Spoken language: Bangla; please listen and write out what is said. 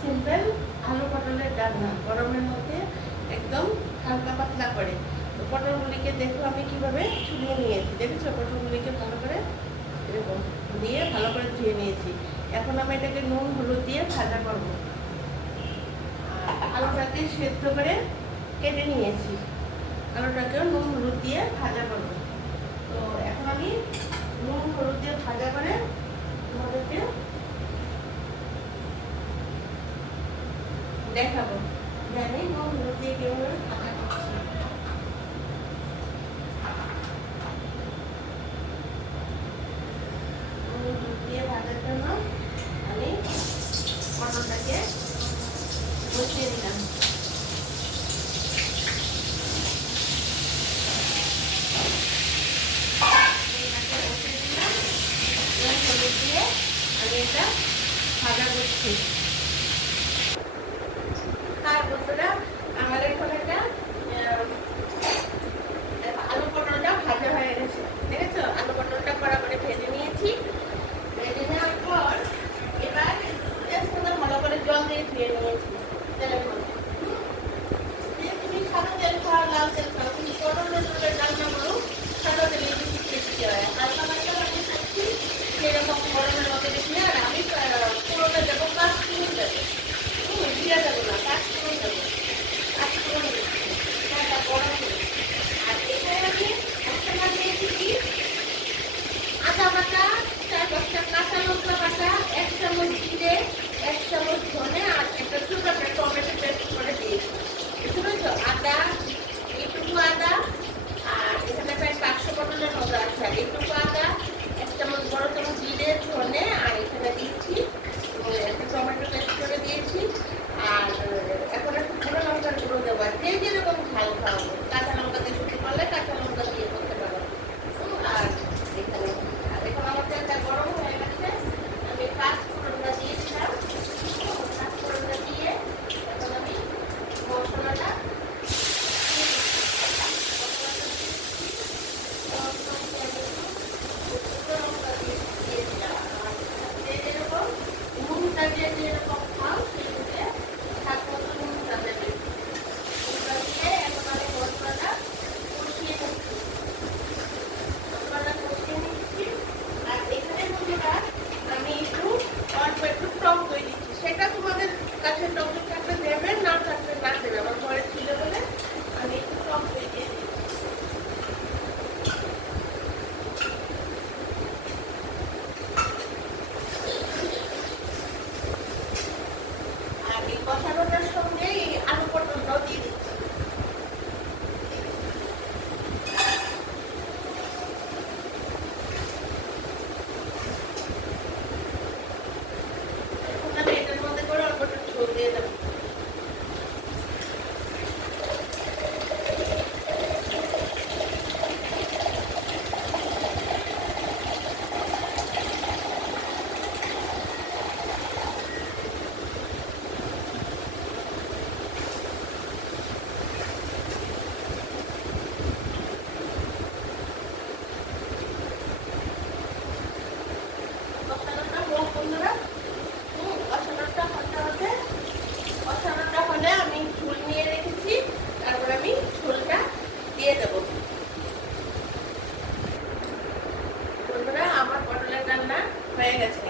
সিম্পল আলু পটলের রান্না গরমের মধ্যে একদম হালকা পাতলা করে। তো পটলগুলিকে দেখো আমি কিভাবে ছুলিয়ে নিয়েছি, দেখেছো? পটলগুলিকে ভালো করে এরকম দিয়ে ভালো করে ধুয়ে নিয়েছি। এখন আমি এটাকে নুন হলুদ দিয়ে ভাজা করবো। আর আলুটাকে সেদ্ধ করে কেটে নিয়েছি, আলুটাকেও নুন হলুদ দিয়ে ভাজা করবো। তো এখন আমি নুন হলুদ দিয়ে ভাজা করে তোমাদেরকে দেখাবো যে আমি নুন হলুদ দিয়ে কিভাবে ভাজা করছি। নুন হলুদ দিয়ে ভাজার জন্য আমি পটলটাকে বসিয়ে দিলাম। হলুদ দিয়ে আমি এটা ভাজা করছি। আর বন্ধুরা, আমার এখন একটা আলু পটলটা ভাজা হয়ে গেছে, দেখেছো? আলু পটলটা কড়া করে ভেজে নিয়েছি। ভেজে নেওয়ার পর এবার ভালো করে জল দিয়ে ধুয়ে নিয়েছি তেলের মধ্যে। তুমি সাদা তেল খাও, লাল তেল খাও, তুমি পটলের রান্না করো সাদা তেলে বেশি টেস্টি হয়। হালকা হালকা আমি করছি সেরকম গরমের মধ্যে বেশি না। আর আমি পুরোটা দেবো কাশ্মীর দেবো, জিরা দেবো না, কাশ্মীর দেবো। কাশ্মীর গরম করে। আর এখানে আমি মশলা দিয়েছি কি আদা বাটা, 4-5টা কাঁচা লঙ্কা বাটা, 1 চামচ জিরে, 1 চামচ ধনে আর একটা ছোট একটা টমেটো পেস্ট করে দিয়েছি। বুঝেছো? আদা, এইটুকু আদা, আর এখানে প্রায় 500 পটলের মতো আছে। আর এইটুকু আদা, 1 চামচ বড় চামচ জিরে, ধনে, আর এখানে দিয়েছি একটা টমেটো পেস্ট করে দিয়েছি। আর এখন একটু গুঁড়ো লঙ্কার গুঁড়ো দেবো। আর যে যেরকম ঝাল খাওয়াবো, কাঁচা লঙ্কা দিয়ে শুরু করলে কাঁচা লঙ্কা দিয়ে করতে পারো। আর এখানে এখন আমার তেলটা গরম হয়ে গেছে, আমি পাঁচফোড়নটা দিয়েছিলাম। পাঁচফোড়নটা দিয়ে এখন আমি মশলাটা দিয়েছিলাম। যে যেরকম নুনটা যেরকম খাও সেভাবে স্বাদ মতো নুনটা দেবে। নুনটা দিয়ে এখন আমি মশলাটা কষিয়ে নিচ্ছি। মশলাটা কষিয়ে নিচ্ছি। আর এখানে বন্ধুরা আমি অল্প একটু টক দই দিচ্ছি। সেটা তোমাদের কাছে টক দই থাকলে দেবে, না থাকলে না দেবে। আমার ঘরে ছিল বলে আমি একটু টক দই দিয়ে দিচ্ছি। আর এই কষানোটার সঙ্গে এই আলু পটলটাও দিয়ে দিচ্ছি। এখন আমি এটার মধ্যে করে অল্প একটু ঝোল দিয়ে দেবো। কষানোটা হোক বন্ধুরা। কষানোটা হলে আমি ঝোল নিয়ে রেখেছি, তারপর আমি ঝোলটা দিয়ে দেবো। বন্ধুরা, আমার পটলের রান্না হয়ে গেছে।